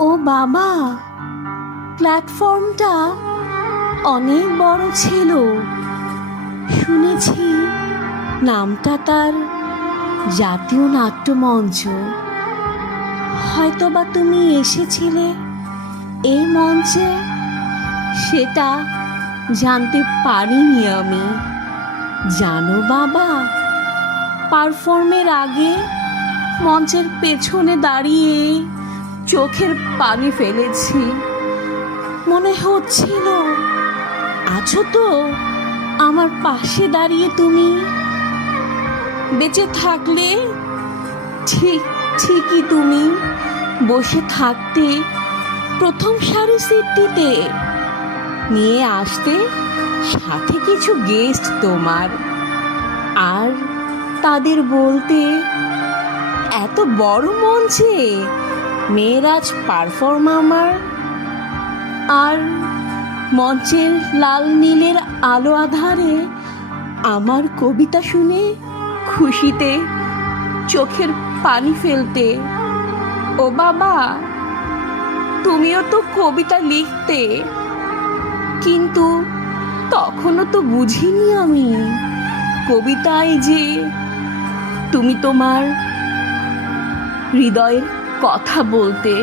ও বাবা, প্ল্যাটফর্মটা অনেক বড় ছিল। শুনেছি নামটা তার জাতীয় নাট্যমঞ্চ। হয়তোবা তুমি এসেছিলে এই মঞ্চে, সেটা জানতে পারিনি আমি। জানো বাবা, পারফর্মের আগে মঞ্চের পেছনে দাঁড়িয়ে চোখের পানি ফেলেছি। মনে হচ্ছিল আছো তো আমার পাশে দাঁড়িয়ে তুমি। বেঁচে থাকলে ঠিকই তুমি বসে থাকতে প্রথম সারি সিটটিতে, নিয়ে আসতে সাথে কিছু গেস্ট তোমার, আর তাদের বলতে এত বড় মঞ্চে মেয়েরাজ পারফর্মার, আর মঞ্চের লাল নীলের আলো আধারে আমার কবিতা শুনে খুশিতে চোখের পানি ফেলতে। ও বাবা, তুমিও তো কবিতা লিখতে, কিন্তু তখনও তো বুঝিনি আমি কবিতায় যে তুমি তোমার হৃদয়ের কথা বলতে।